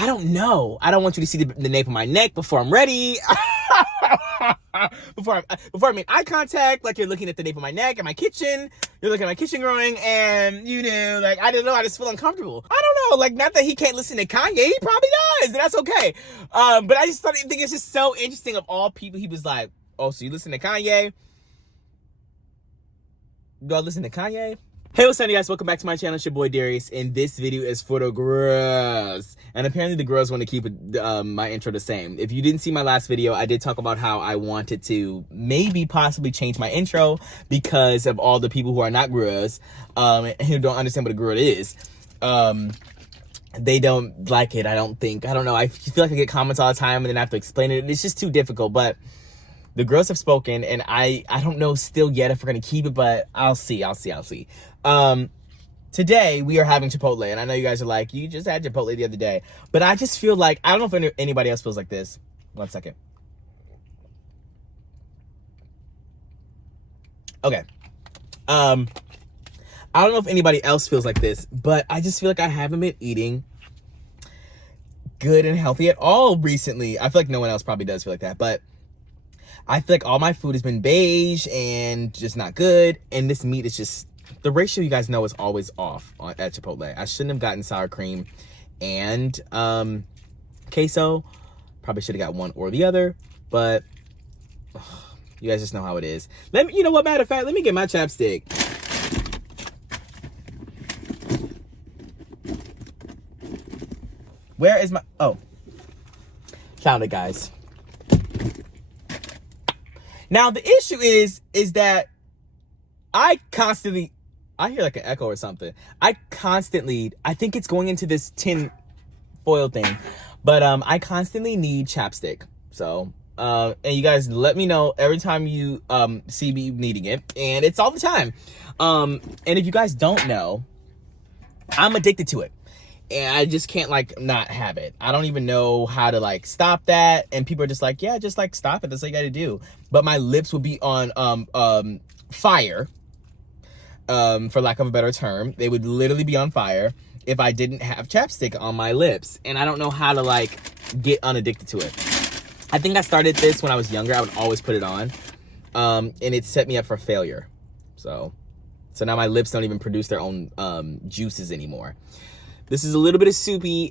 I don't know. I don't want you to see the nape of my neck before I'm ready. before I make eye contact, like you're looking at the nape of my neck in my kitchen. You're looking at my kitchen growing, and like I don't know. I just feel uncomfortable. I don't know. Like, not that he can't listen to Kanye. He probably does, and that's okay. But I just think it's just so interesting. Of all people, he was like, "Oh, so you listen to Kanye? Do I listen to Kanye?" Hey, what's up, guys? Welcome back to my channel. It's your boy Darius, and this video is for the girls. And apparently the girls want to keep my intro the same. If you didn't see my last video, I did talk about how I wanted to possibly change my intro because of all the people who are not girls, who don't understand what a girl is. They don't like it, I don't think. I don't know. I feel like I get comments all the time, and then I have to explain it. It's just too difficult, but the girls have spoken, and I don't know still yet if we're going to keep it, but I'll see. Today, we are having Chipotle, and I know you guys are like, you just had Chipotle the other day. But I just feel like, I don't know if anybody else feels like this. 1 second. Okay. I don't know if anybody else feels like this, but I just feel like I haven't been eating good and healthy at all recently. I feel like no one else probably does feel like that, but I feel like all my food has been beige and just not good. And this meat is just, the ratio you guys know is always off at Chipotle. I shouldn't have gotten sour cream and queso. Probably should have got one or the other, but you guys just know how it is. You know what, matter of fact, let me get my chapstick. Where is my, oh, found it, guys. Now, the issue is that I hear like an echo or something. I think it's going into this tin foil thing, but I constantly need chapstick. So, and you guys let me know every time you see me needing it, and it's all the time. And if you guys don't know, I'm addicted to it. And I just can't, like, not have it. I don't even know how to, like, stop that. And people are just like, yeah, just, like, stop it. That's what you gotta do. But my lips would be on fire, for lack of a better term. They would literally be on fire if I didn't have chapstick on my lips. And I don't know how to, like, get unaddicted to it. I think I started this when I was younger. I would always put it on. And it set me up for failure. So now my lips don't even produce their own juices anymore. This is a little bit of soupy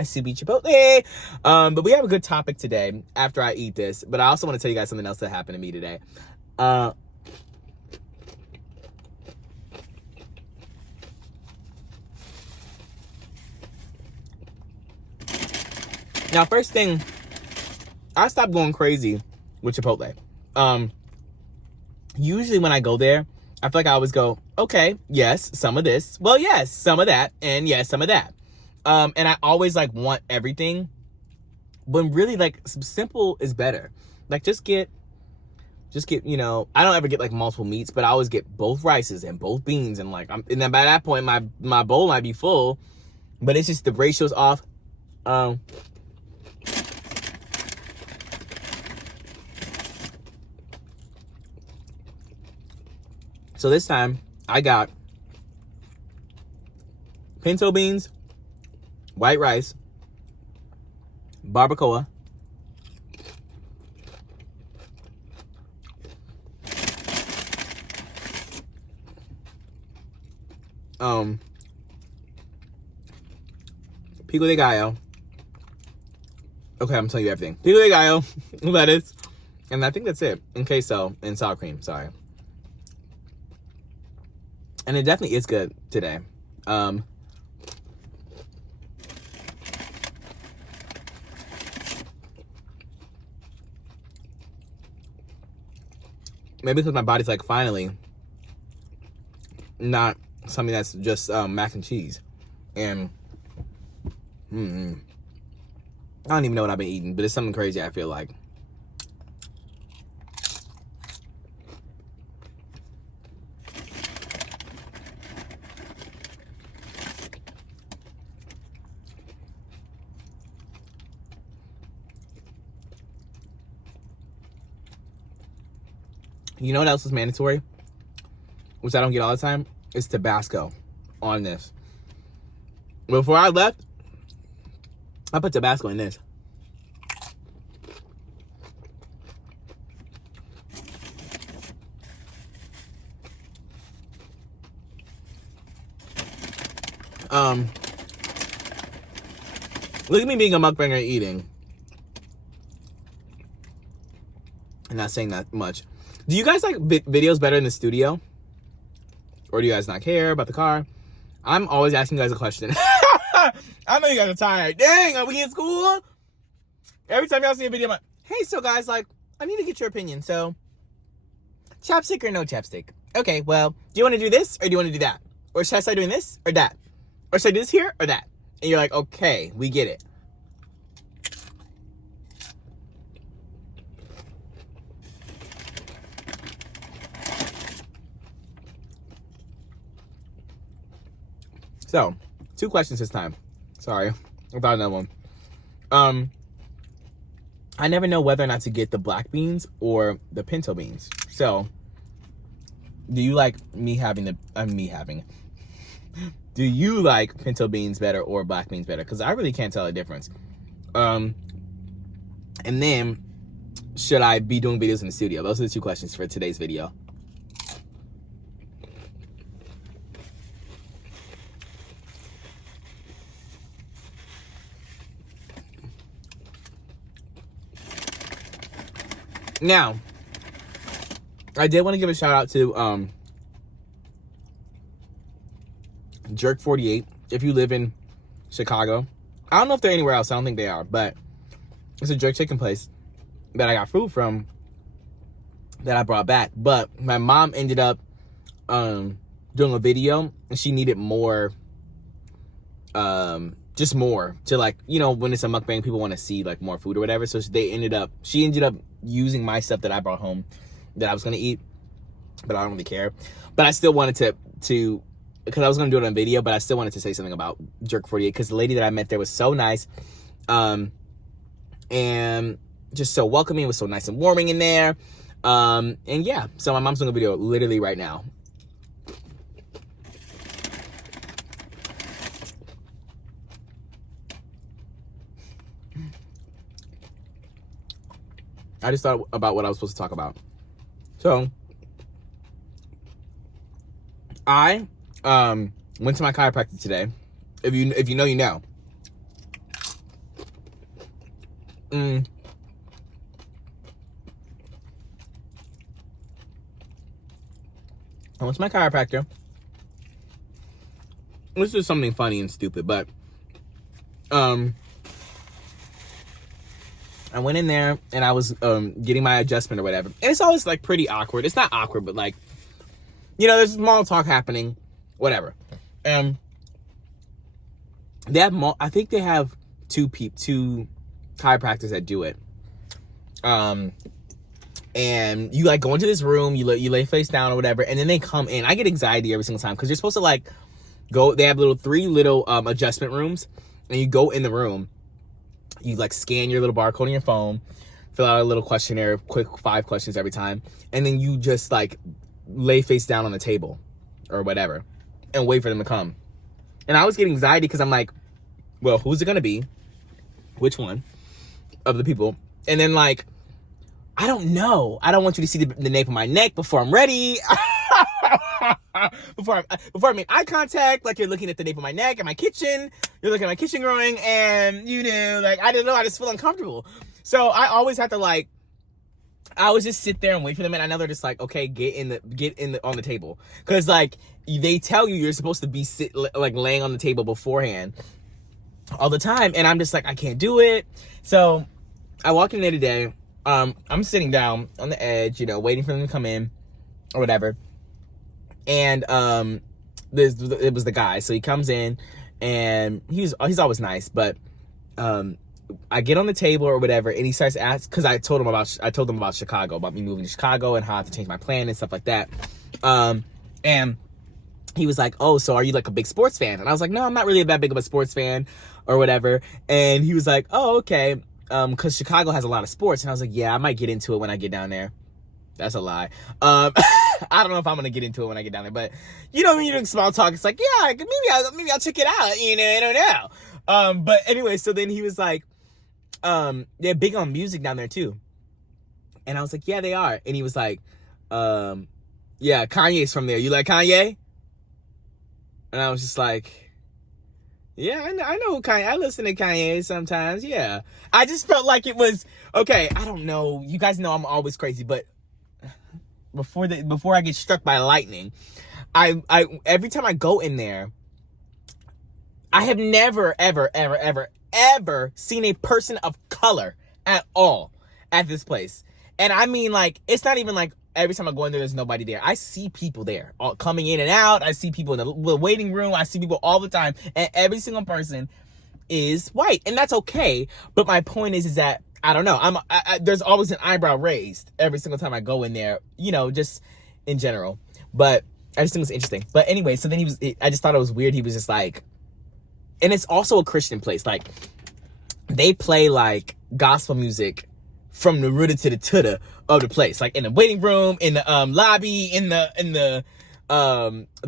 Chipotle. But we have a good topic today after I eat this. But I also want to tell you guys something else that happened to me today. Now, first thing, I stopped going crazy with Chipotle. Usually when I go there, I feel like I always go, okay, yes, some of this. Well, yes, some of that. And yes, some of that. And I always, like, want everything. When really, like, simple is better. Like, just get, you know, I don't ever get, like, multiple meats, but I always get both rices and both beans. And, like, and then by that point, my bowl might be full. But it's just the ratio's off. So this time, I got pinto beans, white rice, barbacoa, pico de gallo. Okay, I'm telling you everything. Pico de gallo, lettuce, and I think that's it. And queso and sour cream, sorry. And it definitely is good today. Maybe because my body's like, finally, not something that's just mac and cheese. And I don't even know what I've been eating, but it's something crazy, I feel like. You know what else is mandatory? Which I don't get all the time? Is Tabasco on this. Before I left, I put Tabasco in this. Look at me being a mukbanger eating. I'm not saying that much. Do you guys like videos better in the studio? Or do you guys not care about the car? I'm always asking you guys a question. I know you guys are tired. Dang, are we in school? Every time y'all see a video, I'm like, hey, so guys, like, I need to get your opinion. So, chapstick or no chapstick? Okay, well, do you want to do this or do you want to do that? Or should I start doing this or that? Or should I do this here or that? And you're like, okay, we get it. So, 2 questions this time. Sorry, I thought another one. I never know whether or not to get the black beans or the pinto beans. So, do you like do you like pinto beans better or black beans better? Because I really can't tell the difference. And then, should I be doing videos in the studio? Those are the 2 questions for today's video. Now, I did want to give a shout out to Jerk 48. If you live in Chicago, I don't know if they're anywhere else. I don't think they are, but it's a jerk chicken place that I got food from that I brought back. But my mom ended up doing a video, and she needed more, just more to, like, you know, when it's a mukbang, people want to see like more food or whatever. So she ended up using my stuff that I brought home that I was gonna eat, but I don't really care. But I still wanted to because I was gonna do it on video, but I still wanted to say something about Jerk 48 because the lady that I met there was so nice, and just so welcoming. It was so nice and warming in there, and yeah. So my mom's doing a video literally right now. I just thought about what I was supposed to talk about. So, I went to my chiropractor today. If you know, you know. I went to my chiropractor. This is something funny and stupid, but I went in there and I was getting my adjustment or whatever. And it's always like pretty awkward. It's not awkward, but like, you know, there's small talk happening, whatever. They have I think they have two chiropractors that do it. And you like go into this room, you lay face down or whatever, and then they come in. I get anxiety every single time because you're supposed to like go. They have three little adjustment rooms, and you go in the room. You like scan your little barcode on your phone, fill out a little questionnaire, quick 5 questions every time, and then you just like lay face down on the table or whatever and wait for them to come. And I was getting anxiety because I'm like, well, who's it gonna be? Which one of the people? And then like, I don't know. I don't want you to see the nape of my neck before I'm ready. before I make eye contact, like you're looking at the nape of my neck in my kitchen. You're looking at my kitchen growing, and you know, like I don't know. I just feel uncomfortable. So I always have to like, I always just sit there and wait for them, and I know they're just like, okay, get in the on the table, because like they tell you you're supposed to be like laying on the table beforehand all the time, and I'm just like, I can't do it. So I walk in there today. I'm sitting down on the edge, you know, waiting for them to come in or whatever. And it was the guy. So he comes in, and he's always nice, but I get on the table or whatever, and he starts asking, because I told him about Chicago, about me moving to Chicago and how I have to change my plan and stuff like that. And he was like, oh, so are you like a big sports fan? And I was like, no, I'm not really that big of a sports fan or whatever. And he was like, oh, okay. Because Chicago has a lot of sports. And I was like, yeah, I might get into it when I get down there. That's a lie. I don't know if I'm going to get into it when I get down there. But, you know, when you're doing small talk, it's like, yeah, maybe I'll check it out. You know, I don't But anyway, so then he was like, they're big on music down there too. And I was like, yeah, they are. And he was like, yeah, Kanye's from there. You like Kanye? And I was just like, yeah, I know who Kanye. I listen to Kanye sometimes. Yeah. I just felt like it was, okay, I don't know. You guys know I'm always crazy, but before I get struck by lightning, I every time I go in there, I have never, ever, ever, ever, ever seen a person of color at all at this place. And I mean, like, it's not even like every time I go in there, there's nobody there. I see people there all coming in and out. I see people in the waiting room. I see people all the time. And every single person is white. And that's okay. But my point is that, I don't know. There's always an eyebrow raised every single time I go in there, you know, just in general. But I just think it was interesting. But anyway, so then I just thought it was weird. He was just like, and it's also a Christian place. Like, they play like gospel music from the rooter to the tutter of the place, like in the waiting room, in the lobby, in the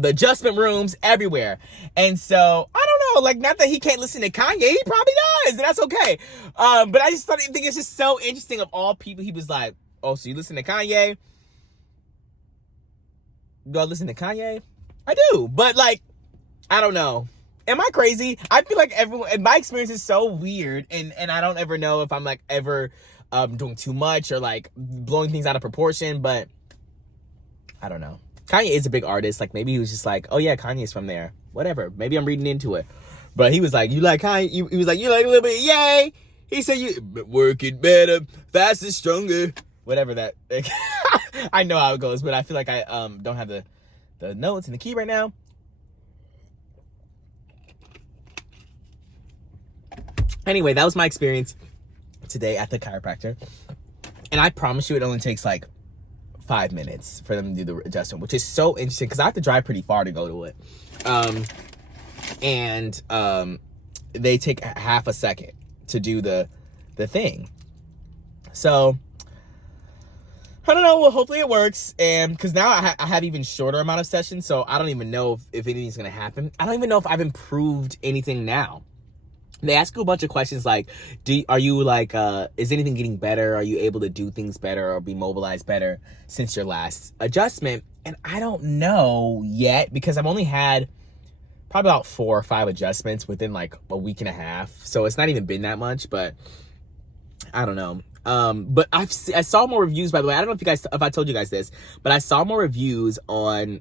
adjustment rooms, everywhere. And so I don't know, like, not that he can't listen to Kanye, he probably does, and that's okay. But I just think it's just so interesting. Of all people, he was like, "Oh, so you listen to Kanye? Do I listen to Kanye? I do, but like, I don't know." Am I crazy? I feel like my experience is so weird, and I don't ever know if I'm like ever doing too much or like blowing things out of proportion, but I don't know. Kanye is a big artist. Like, maybe he was just like, oh yeah, Kanye's from there. Whatever. Maybe I'm reading into it. But he was like, you like Kanye? He was like, you like a little bit, yay. He said, you work it better, faster, stronger. Whatever that. I know how it goes, but I feel like I don't have the notes and the key right now. Anyway, that was my experience today at the chiropractor. And I promise you it only takes like 5 minutes for them to do the adjustment, which is so interesting because I have to drive pretty far to go to it. They take half a second to do the thing. So I don't know. Well, hopefully it works. And because now I have even shorter amount of sessions, so I don't even know if anything's going to happen. I don't even know if I've improved anything now. They ask you a bunch of questions like, are you like, is anything getting better? Are you able to do things better or be mobilized better since your last adjustment? And I don't know yet because I've only had probably about 4 or 5 adjustments within like a week and a half. So it's not even been that much, but I don't know. But I saw more reviews, by the way. I don't know if I told you guys this, but I saw more reviews on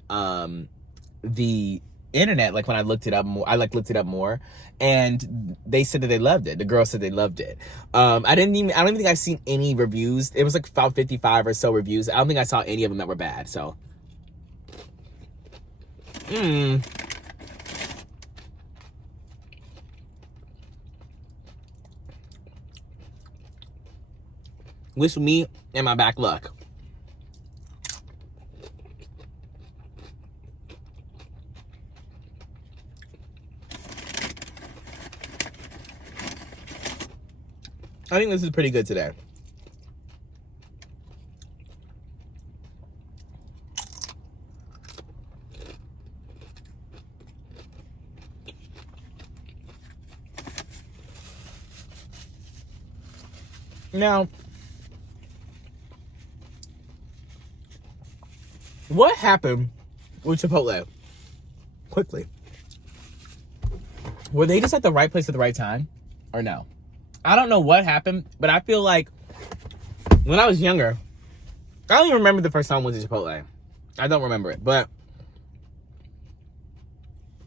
the internet. Like when I looked it up more, looked it up more, and they said that they loved it. The girl said they loved it. I don't even think I've seen any reviews. It was like about 55 or so reviews. I don't think I saw any of them that were bad. So, wish me and my back luck. I think this is pretty good today. Now, what happened with Chipotle? Quickly. Were they just at the right place at the right time? Or no? I don't know what happened, but I feel like when I was younger, I don't even remember the first time I went to Chipotle. I don't remember it, but,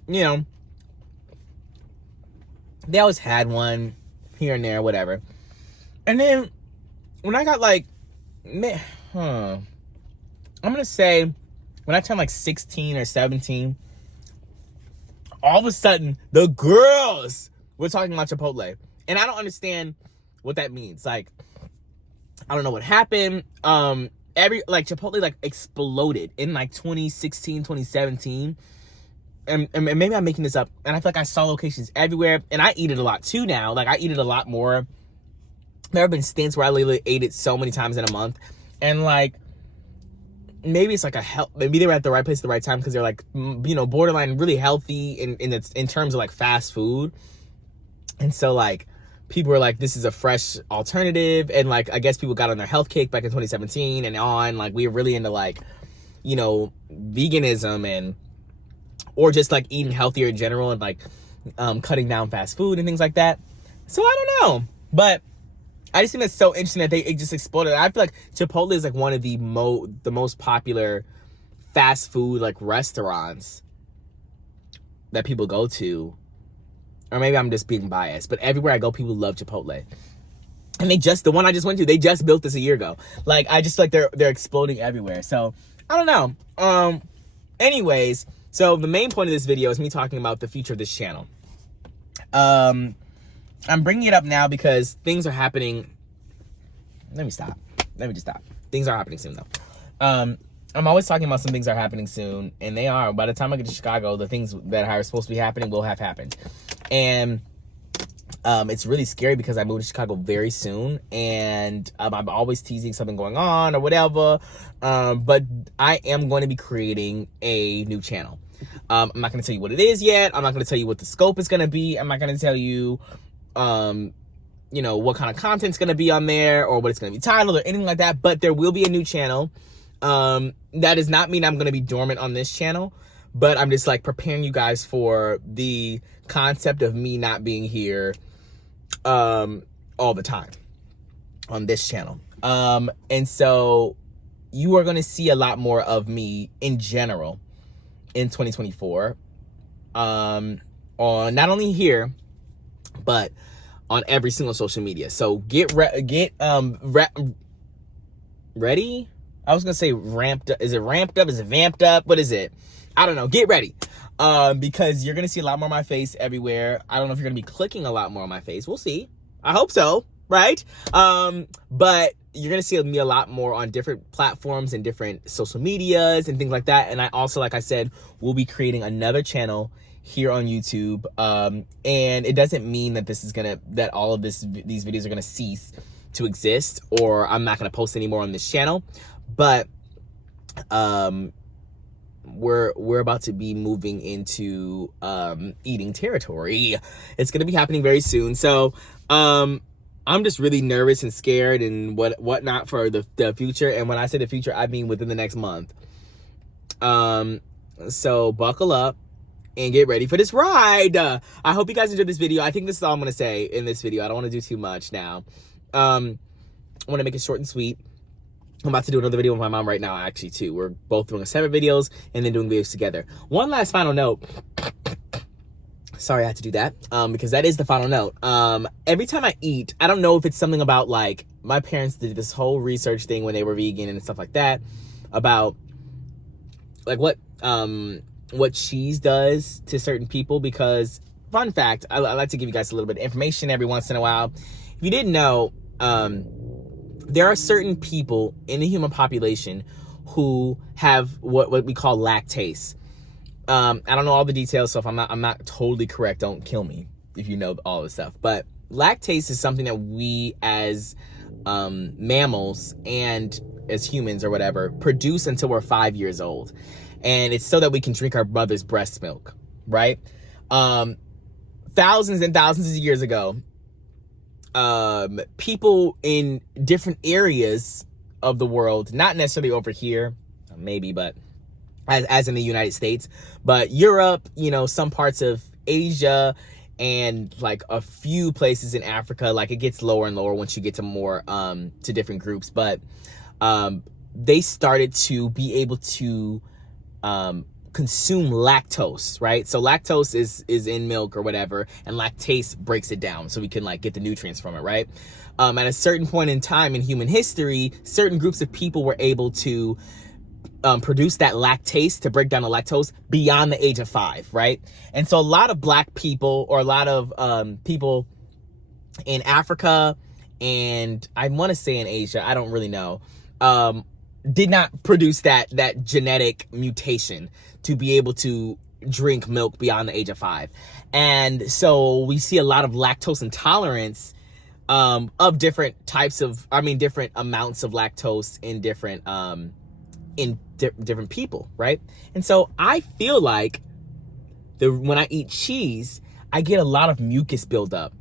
you know, they always had one here and there, whatever. And then when I got like, I'm going to say when I turned like 16 or 17, all of a sudden the girls were talking about Chipotle. And I don't understand what that means. Like, I don't know what happened. Chipotle like exploded in like 2016, 2017. And maybe I'm making this up. And I feel like I saw locations everywhere. And I eat it a lot too now. Like, I eat it a lot more. There have been stints where I literally ate it so many times in a month. And like, maybe it's like maybe they were at the right place at the right time because they're like, you know, borderline really healthy in terms of like fast food. And so like people were like, this is a fresh alternative. And like, I guess people got on their health kick back in 2017 and on. Like, we were really into like, you know, veganism and, or just like eating healthier in general and like cutting down fast food and things like that. So I don't know, but I just think that's so interesting that it just exploded. I feel like Chipotle is like one of the most popular fast food like restaurants that people go to. Or maybe I'm just being biased, but everywhere I go, people love Chipotle. And the one I just went to, they just built this a year ago. Like, I just like they're exploding everywhere. So I don't know. Anyways, so the main point of this video is me talking about the future of this channel. I'm bringing it up now because things are happening. Let me just stop. Things are happening soon though. I'm always talking about some things are happening soon, and they are. By the time I get to Chicago, the things that are supposed to be happening will have happened. And it's really scary because I moved to Chicago very soon, and I'm always teasing something going on or whatever. But I am going to be creating a new channel. I'm not going to tell you what it is yet. I'm not going to tell you what the scope is going to be. I'm not going to tell you, you know, what kind of content's going to be on there or what it's going to be titled or anything like that. But there will be a new channel. That does not mean I'm going to be dormant on this channel, but I'm just like preparing you guys for the concept of me not being here all the time on this channel. And so you are going to see a lot more of me in general in 2024 on not only here but on every single social media. So get ready. I was gonna say ramped up. Is it ramped up? Is it vamped up? What is it? I don't know. Get ready. Because you're gonna see a lot more of my face everywhere. I don't know if you're gonna be clicking a lot more on my face. We'll see. I hope so, right? But you're gonna see me a lot more on different platforms and different social medias and things like that. And I also, like I said, will be creating another channel here on YouTube. And it doesn't mean that that all of these videos are gonna cease to exist, or I'm not gonna post anymore on this channel. But we're about to be moving into eating territory. It's gonna be happening very soon. So I'm just really nervous and scared and whatnot for the future. And when I say the future, I mean within the next month. So buckle up and get ready for this ride. I hope you guys enjoyed this video. I think this is all I'm gonna say in this video. I don't want to do too much now. I want to make it short and sweet. I'm about to do another video with my mom right now, actually, too. We're both doing separate videos and then doing videos together. One last final note. Sorry, I had to do that, because that is the final note. Every time I eat, I don't know if it's something about, like, my parents did this whole research thing when they were vegan and stuff like that, about, like, what cheese does to certain people, because, fun fact, I like to give you guys a little bit of information every once in a while. If you didn't know, there are certain people in the human population who have what we call lactase. I don't know all the details, so if I'm not totally correct, don't kill me if you know all this stuff. But lactase is something that we as mammals and as humans or whatever produce until we're 5 years old. And it's so that we can drink our mother's breast milk, right? Thousands and thousands of years ago, people in different areas of the world, not necessarily over here, maybe, but as in the United States, but Europe, you know, some parts of Asia, and like a few places in Africa. Like, it gets lower and lower once you get to more to different groups, but they started to be able to consume lactose, right? So lactose is in milk or whatever, and lactase breaks it down so we can like get the nutrients from it, right? At a certain point in time in human history, certain groups of people were able to produce that lactase, to break down the lactose, beyond the age of 5, right? And so a lot of black people, or a lot of people in Africa, and I want to say in Asia, I don't really know, did not produce that genetic mutation to be able to drink milk beyond the age of 5. And so we see a lot of lactose intolerance of different types of, different amounts of lactose in different different people, right? And so I feel like when I eat cheese, I get a lot of mucus buildup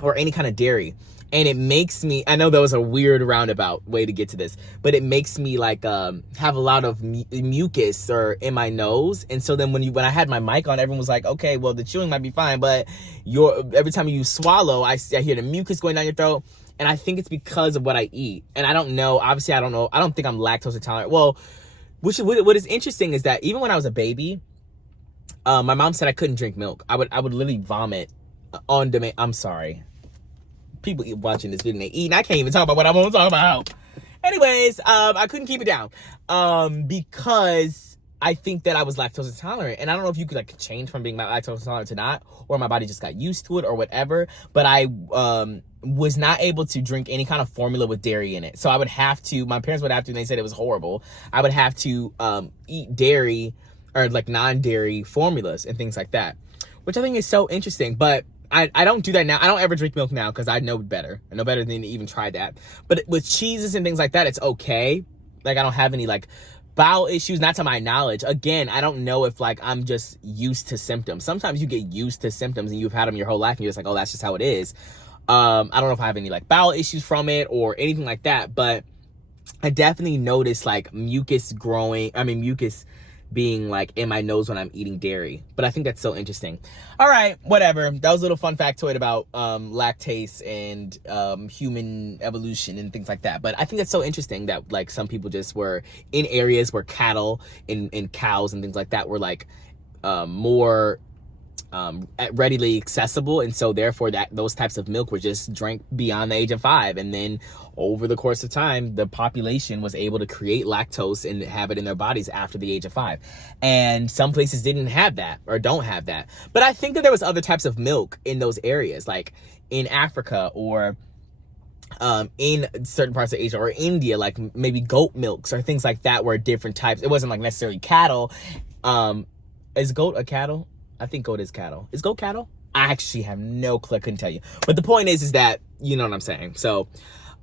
or any kind of dairy. And it makes me, I know that was a weird roundabout way to get to this, but it makes me like have a lot of mucus or in my nose. And so then when I had my mic on, everyone was like, okay, well, the chewing might be fine, but every time you swallow, I hear the mucus going down your throat. And I think it's because of what I eat. And I don't know, obviously I don't know, I don't think I'm lactose intolerant. Well, what is interesting is that even when I was a baby, my mom said I couldn't drink milk. I would literally vomit on demand. I'm sorry. People watching this video and they eat, and I can't even talk about what I want to talk about. Anyways, I couldn't keep it down because I think that I was lactose intolerant, and I don't know if you could like change from being lactose intolerant to not, or my body just got used to it or whatever. But I was not able to drink any kind of formula with dairy in it, so I would have to. My parents would have to, and they said it was horrible. I would have to eat dairy or like non-dairy formulas and things like that, which I think is so interesting. But I don't do that now. I don't ever drink milk now because I know better. I know better than to even try that. But with cheeses and things like that, it's okay. Like I don't have any like bowel issues, not to my knowledge. Again, I don't know if like I'm just used to symptoms. Sometimes you get used to symptoms and you've had them your whole life and you're just like, oh, that's just how it is. I don't know if I have any like bowel issues from it or anything like that, but I definitely noticed like mucus being like in my nose when I'm eating dairy. But I think that's so interesting. All right, whatever. That was a little fun factoid about lactase and human evolution and things like that. But I think that's so interesting that like some people just were in areas where cattle and cows and things like that were like more readily accessible, and so therefore that those types of milk were just drank beyond the age of 5, and then over the course of time the population was able to create lactose and have it in their bodies after the age of 5. And some places didn't have that or don't have that, but I think that there was other types of milk in those areas, like in Africa or in certain parts of Asia or India, like maybe goat milks or things like that were different types. It wasn't like necessarily cattle. Is goat a cattle? I think goat is cattle. Is goat cattle? I actually have no clue. I couldn't tell you. But the point is that, you know what I'm saying. So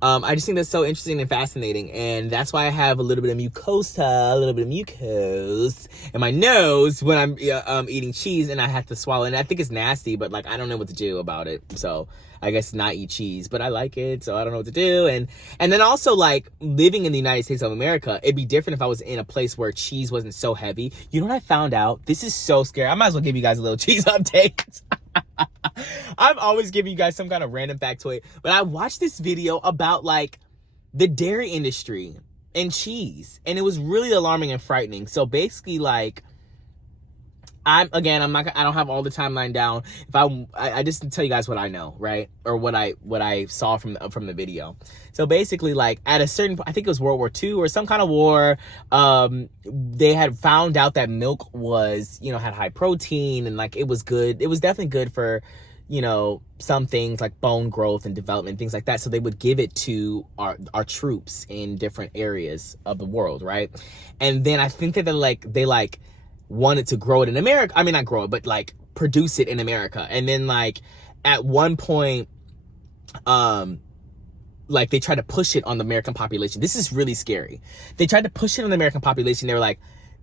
I just think that's so interesting and fascinating. And that's why I have a little bit of mucosa, a little bit of mucus in my nose when I'm eating cheese and I have to swallow. And I think it's nasty, but like I don't know what to do about it. So I guess not eat cheese, but I like it, so I don't know what to do. And then also like living in the United States of America, it'd be different if I was in a place where cheese wasn't so heavy. You know what I found out? This is so scary. I might as well give you guys a little cheese update. I'm always giving you guys some kind of random factoid, but I watched this video about like the dairy industry and cheese, and it was really alarming and frightening. So basically like I don't have all the timeline down. If I just tell you guys what I know, right? Or what I saw from the video. So basically, like at a certain, I think it was World War II or some kind of war, they had found out that milk was, had high protein and like it was good. It was definitely good for, some things like bone growth and development, things like that. So they would give it to our troops in different areas of the world, right? And then I think that they wanted to grow it in America. I mean, not grow it, but like produce it in America. And then like at one point, like they tried to push it on the American population. This is really scary. They tried to push it on the American population. They were like,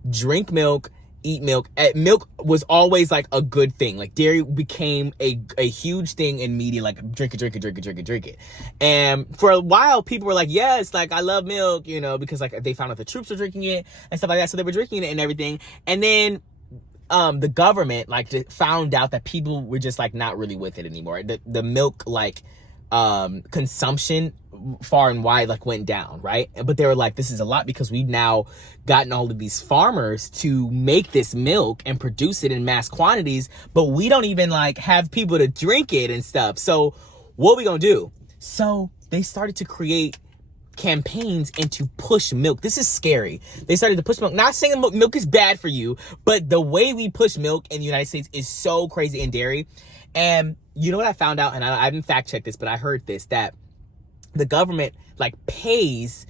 drink milk, eat milk. Milk was always like a good thing. Like dairy became a huge thing in media, like drink it. And for a while, people were like, yes, like I love milk, because like they found out the troops were drinking it and stuff like that. So they were drinking it and everything. And then the government like found out that people were just like not really with it anymore. The milk like consumption far and wide like went down, right? But they were like, this is a lot because we've now gotten all of these farmers to make this milk and produce it in mass quantities, but we don't even like have people to drink it and stuff. So what are we gonna do? So they started to create campaigns and to push milk. This is scary. They started to push milk. Not saying milk is bad for you, but the way we push milk in the United States is so crazy in dairy. And you know what I found out, and I didn't fact check this, but I heard this, that the government like pays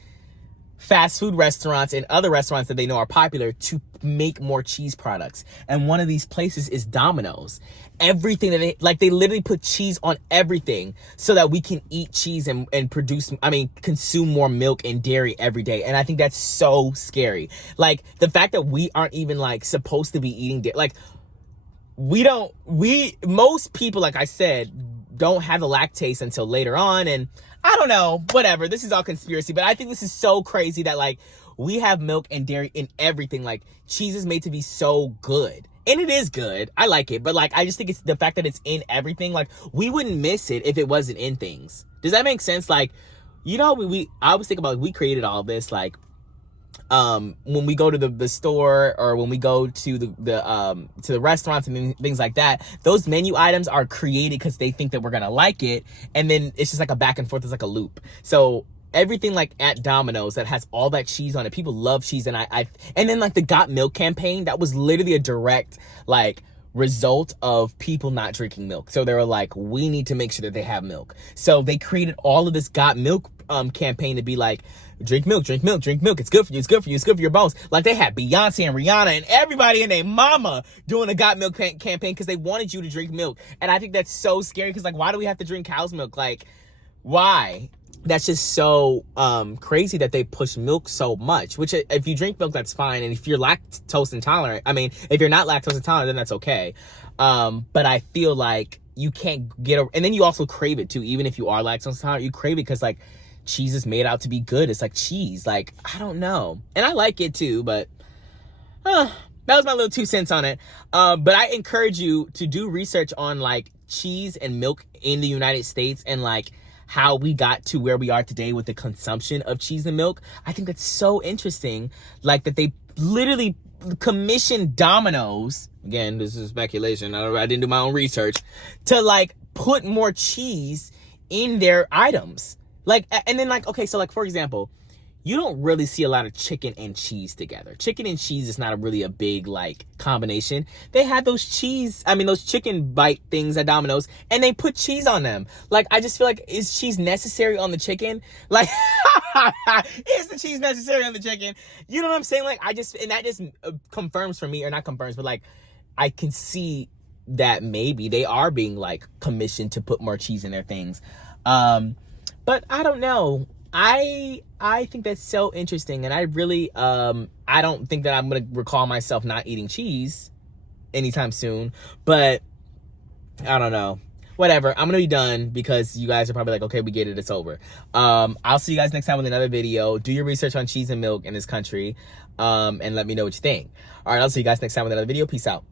fast food restaurants and other restaurants that they know are popular to make more cheese products. And one of these places is Domino's. Everything that they literally put cheese on everything so that we can eat cheese and consume more milk and dairy every day. And I think that's so scary. Like the fact that we aren't even like supposed to be eating dairy, like most people, like I said, don't have the lactase until later on. And I don't know, whatever. This is all conspiracy, but I think this is so crazy that like we have milk and dairy in everything. Like cheese is made to be so good. And it is good. I like it. But like, I just think it's the fact that it's in everything. Like we wouldn't miss it if it wasn't in things. Does that make sense? Like, you know, I always think about, we created all this, like, when we go to the store or when we go to the restaurants and things like that, those menu items are created because they think that we're gonna like it, and then it's just like a back and forth. It's like a loop. So everything like at Domino's that has all that cheese on it, people love cheese, and and then like the Got Milk campaign, that was literally a direct like result of people not drinking milk. So they were like, we need to make sure that they have milk. So they created all of this Got Milk campaign to be like, drink milk, drink milk, drink milk. It's good for you. It's good for you. It's good for your bones. Like they had Beyonce and Rihanna and everybody and their mama doing a Got Milk campaign because they wanted you to drink milk. And I think that's so scary because like, why do we have to drink cow's milk? Like, why? That's just so crazy that they push milk so much, which if you drink milk, that's fine. And if you're lactose intolerant, I mean, if you're not lactose intolerant, then that's okay. But I feel like you can't and then you also crave it too. Even if you are lactose intolerant, you crave it because like cheese is made out to be good. It's like cheese. Like, I don't know. And I like it too, but that was my little 2 cents on it. But I encourage you to do research on like cheese and milk in the United States and like how we got to where we are today with the consumption of cheese and milk. I think that's so interesting. Like that they literally commissioned Domino's, again, this is speculation, I didn't do my own research, to like put more cheese in their items. Like, and then like, okay, so like, for example, you don't really see a lot of chicken and cheese together. Chicken and cheese is not really a big like combination. They had those chicken bite things at Domino's and they put cheese on them. Like, I just feel like, is cheese necessary on the chicken? Like, is the cheese necessary on the chicken? You know what I'm saying? Like, and that just confirms for me, or not confirms, but like, I can see that maybe they are being like commissioned to put more cheese in their things. But I don't know. I think that's so interesting, and I really I don't think that I'm gonna recall myself not eating cheese anytime soon, but I don't know. Whatever, I'm gonna be done because you guys are probably like, okay, we get it, it's over. I'll see you guys next time with another video. Do your research on cheese and milk in this country, and let me know what you think. All right, I'll see you guys next time with another video. Peace out.